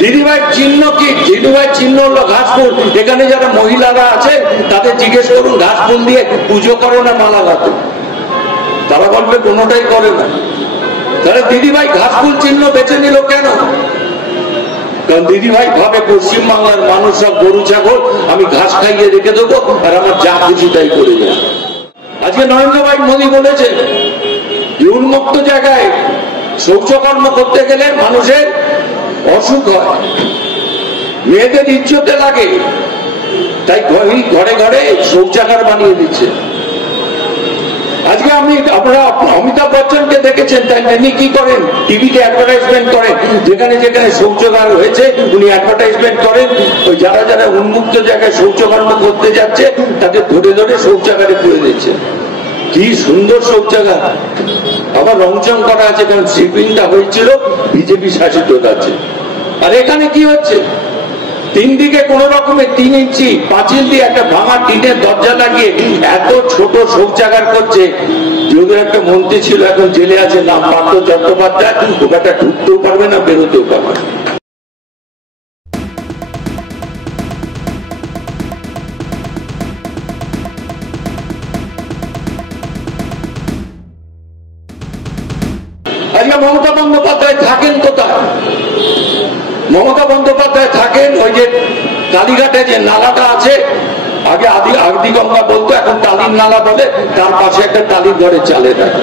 দিদিভাই চিহ্ন কি? দিদিভাই চিহ্ন হলো ঘাস ফুল। এখানে যারা মহিলারা আছে তাদের জিজ্ঞেস করুন ঘাস ফুল দিয়ে পুজো করো না মালা গাঁথো, তারা বলবে কোনোটাই করে না। তাহলে দিদিভাই ঘাস ফুল চিহ্ন বেছে নিল কেন? কারণ দিদিভাই ভাবে পশ্চিমবাংলার মানুষ সব গরু ছাগল, আমি ঘাস খাইয়ে রেখে দেবো আর আমার যা খুশি তাই করে দেবো। আজকে নরেন্দ্র ভাই মোদী বলেছে যে উন্মুক্ত জায়গায় শৌচকর্ম করতে গেলে মানুষের অসুখ হয়, মেয়েদের ইজ্জতে লাগে, তাই ঘরে ঘরে শৌচাগার বানিয়ে দিচ্ছে। আজকে আপনারা অমিতাভ বচ্চনকে দেখেছেন, তাই উনি কি করেন? টিভিতে অ্যাডভার্টাইজমেন্ট করেন, যেখানে যেখানে শৌচাগার হয়েছে উনি অ্যাডভার্টাইজমেন্ট করেন। ওই যারা যারা উন্মুক্ত জায়গায় শৌচকর্ম করতে যাচ্ছে তাদের ধরে ধরে শৌচাগারে পুরে দিচ্ছে। কি সুন্দর শৌচাগার, আবার রংচং করা আছে, কারণ শিপিংটা হয়েছিল বিজেপি শাসিত রাজ্যে। আর এখানে কি হচ্ছে? তিন দিকে কোন রকমের 3 ইঞ্চি পাঁচিল দিয়ে একটা ভাঙা টিনের দরজা লাগিয়ে এত ছোট শৌচাগার করছে। যদিও একটা মন্ত্রী ছিল, এখন জেলে আছে, নাম পার্থ চট্টোপাধ্যায়, ওটা ঢুকতেও পারবে না, বেরোতেও পারবে না। আজকে মমতা বন্দ্যোপাধ্যায় থাকেন কোথায়? মমতা বন্দ্যোপাধ্যায় থাকেন ওই যে কালীঘাটে যে নালাটা আছে, আগে আদিগঙ্গা বলতো, এখন টালির নালা বলে, তার পাশে একটা টালির ঘরের চালে থাকে।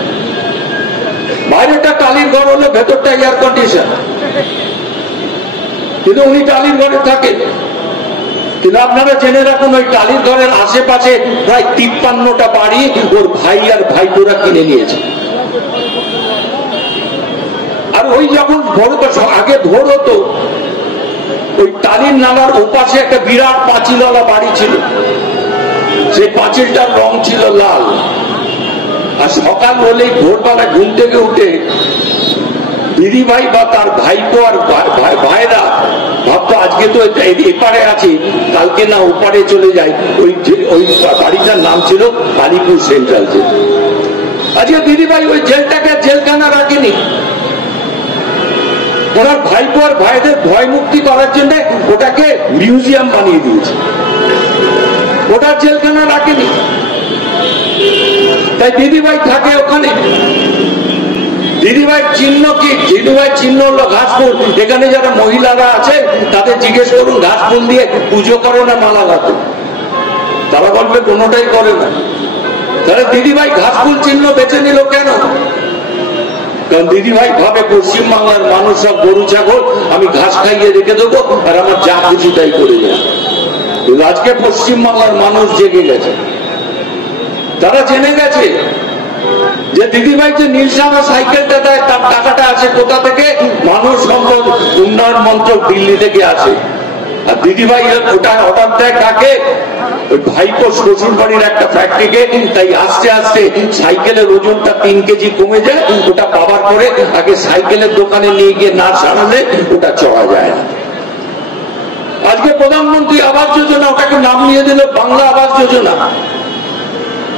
বাইরেটা টালির ঘর হলো, ভেতরটা এয়ার কন্ডিশন, কিন্তু উনি টালির ঘরে থাকেন। কিন্তু আপনারা জেনে রাখুন, ওই টালির ঘরের আশেপাশে প্রায় 53টা বাড়ি ওর ভাই আর ভাইপোরা কিনে নিয়েছে। আর ওই যখন আগে ভোর হতো, ওই টালির নালার ওপাশে একটা বিরাট পাঁচিলওয়ালা বাড়ি ছিল, সেই পাঁচিলটার রং ছিল লাল। আর সকাল হলেই ভোরবেলা ঘুম থেকে উঠে দিদিভাই বা তার ভাইপো আর ভাইরা ভাবতো আজকে তো এপারে আছি, কালকে না ওপারে চলে যায়। ওই বাড়িটার নাম ছিল কালীপুর সেন্ট্রাল জেল। আজকে দিদিভাই ওই জেলটাকে জেলখানা রাখেনি, ওনার ভাইপো আর ভাইদের ভয় মুক্তি করার জন্য ওটাকে মিউজিয়াম বানিয়ে দিয়েছে, ওটার জেলখানা রাখেনি। তাই দিদিভাই থাকে ওখানে। দিদিভাই চিহ্ন কি? দিদিভাই চিহ্ন হলো ঘাস ফুল। এখানে যারা মহিলারা আছে তাদের জিজ্ঞেস করুন ঘাস ফুল দিয়ে পুজো করো না মালা গাঁথো, তারা বলবে কোনোটাই করে না। তাহলে দিদিভাই ঘাস ফুল চিহ্ন বেছে নিল কেন? কারণ দিদিভাই ভাবে পশ্চিমবাংলার মানুষ সব গরু ছাগল, আমি ঘাস খাইয়ে রেখে দেবো আর আমার যা খুশি তাই করে দেবো। কিন্তু আজকে পশ্চিমবাংলার মানুষ জেগে গেছে, তারা জেনে গেছে যে দিদিভাই যে নীলসামা সাইকেলটা দেয় তার টাকাটা আসে কোথা থেকে? মানব সম্পদ উন্নয়ন মন্ত্রক দিল্লি থেকে আসে। আর দিদিভাই ওটা অর্ডার দেয় কাকে? ওই ভাইপো শ্বশুর বাড়ির একটা ফ্যাক্টরিকে। তাই আস্তে আস্তে সাইকেলের ওজনটা 3 কেজি কমে যায়। ওটা পাওয়ার পরে আগে সাইকেলের দোকানে নিয়ে গিয়ে না সারালে ওটা চড়া যায় না। আজকে প্রধানমন্ত্রী আবাস যোজনা, ওটাকে নাম নিয়ে দিল বাংলা আবাস যোজনা,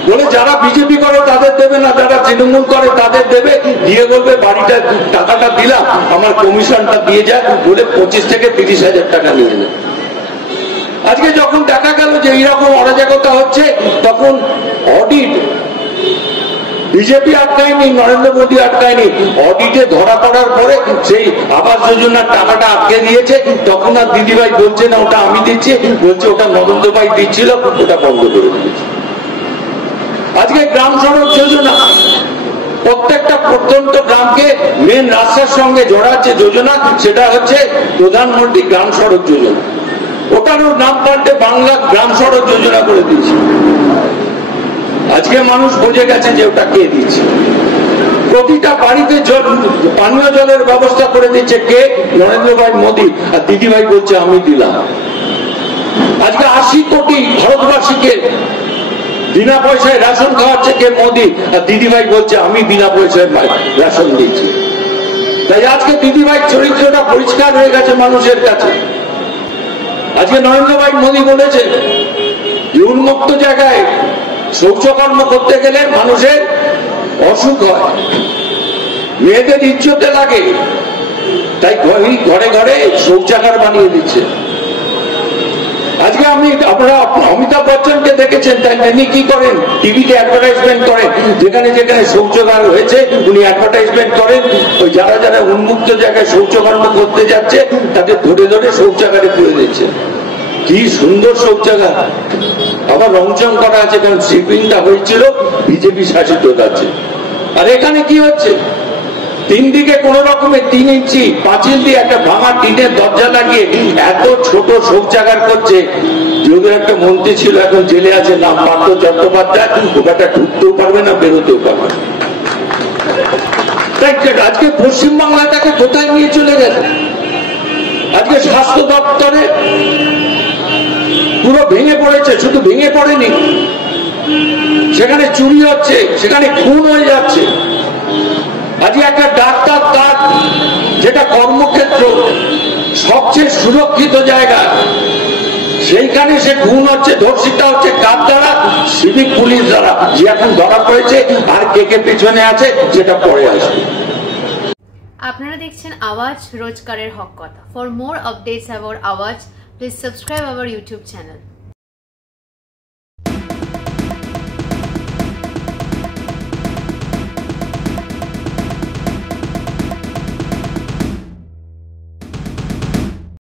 বলে যারা বিজেপি করে তাদের দেবে না, যারা তৃণমূল করে তাদের দেবে। দিয়ে বলবে বাড়িটা টাকাটা দিলাম, আমার কমিশনটা দিয়ে যায়, বলে 25 থেকে 30,000 টাকা নিয়ে নেয়। আজকে যখন দেখা গেল যে এইরকম অরাজকতা হচ্ছে, তখন অডিট বিজেপি আটকায়নি, নরেন্দ্র মোদী আটকায়নি, অডিটে ধরা পড়ার পরে সেই আবাস যোজনার টাকাটা আটকে দিয়েছে। তখন আর দিদিভাই বলছে না ওটা আমি দিচ্ছি, বলছে ওটা নরেন্দ্র ভাই দিচ্ছিল, ওটা বন্ধ করে দিয়েছে। আজকে গ্রাম সড়ক যোজনা, প্রত্যেকটা প্রত্যন্ত গ্রামকে মেন রাস্তার সঙ্গে জড়াচ্ছে যোজনা, সেটা হচ্ছে প্রধানমন্ত্রী গ্রাম সড়ক যোজনা। ওটারও নাম পাল্টে বাংলা গ্রাম সড়ক যোজনা করে দিয়েছে। আজকে মানুষ বুঝে গেছে যে ওটা কে দিচ্ছে। প্রতিটা বাড়িতে পানীয় জলের ব্যবস্থা করে দিচ্ছে কে? নরেন্দ্র ভাই মোদী। আর দিদিভাই বলছে আমি দিলাম। আজকে 80 কোটি ভারতবাসীকে বিনা পয়সায় রেশন খাওয়াচ্ছে কে? মোদী। আর দিদিভাই বলছে আমি বিনা পয়সায় রেশন দিচ্ছি। তাই আজকে দিদিভাই চরিত্রটা পরিষ্কার হয়ে গেছে মানুষের কাছে। আজকে নরেন্দ্র ভাই মোদী বলেছে যে উন্মুক্ত জায়গায় শৌচকর্ম করতে গেলে মানুষের অসুখ হয়, মেয়েদের ইজ্জতে লাগে, তাই ঘরে ঘরে শৌচ শৌচাগার বানিয়ে দিচ্ছে। আজকে আপনারা অমিতাভ বচ্চনকে দেখেছেন, তাই তিনি কি করেন, টিভিতে অ্যাডভার্টাইজমেন্ট করেন, যেখানে যেখানে শৌচাগার হয়েছে উনি অ্যাডভার্টাইজমেন্ট করেন। ওই যারা যারা উন্মুক্ত জায়গায় শৌচকর্ম করতে যাচ্ছে তাদের ধরে ধরে শৌচাগারে পুরে দিচ্ছে। কি সুন্দর শৌচাগার, আবার রংচং করা আছে, কারণ শিপিংটা হয়েছিল বিজেপি শাসিত রাজ্যে। আর এখানে কি হচ্ছে, তিন দিকে কোন রকমের 3 ইঞ্চি পাঁচিল দিয়ে একটা ভাঙা টিনের দরজা লাগিয়ে এত ছোট শৌচাগার করছে। যদিও একটা মন্ত্রী ছিল, এখন জেলে আছে, নাম পার্থ চট্টোপাধ্যায়, ওটা ঢুকতেও পারবে না, বেরোতেও পারবে না। আজকে পশ্চিমবাংলাটাকে কোথায় নিয়ে চলে গেছে। আজকে স্বাস্থ্য দপ্তরে পুরো ভেঙে পড়েছে, শুধু ভেঙে পড়েনি, সেখানে চুরি হচ্ছে, সেখানে খুন হয়ে যাচ্ছে। আজকে একটা ডাক্তার, তার যেটা কর্মক্ষেত্র সবচেয়ে সুরক্ষিত জায়গা, সেইখানে সে খুন হচ্ছে, ধর্ষিতা হচ্ছে, কার দ্বারা? সিভিক পুলিশ দ্বারা, যে এখন ধরা পড়েছে। আর কে কে পেছনে আছে যেটা পরে আসবে। আপনারা দেখছেন আওয়াজ, রোজকারের হক কথা। ফর মোর আপডেটস অ্যাবাউট আওয়াজ, please subscribe our YouTube channel.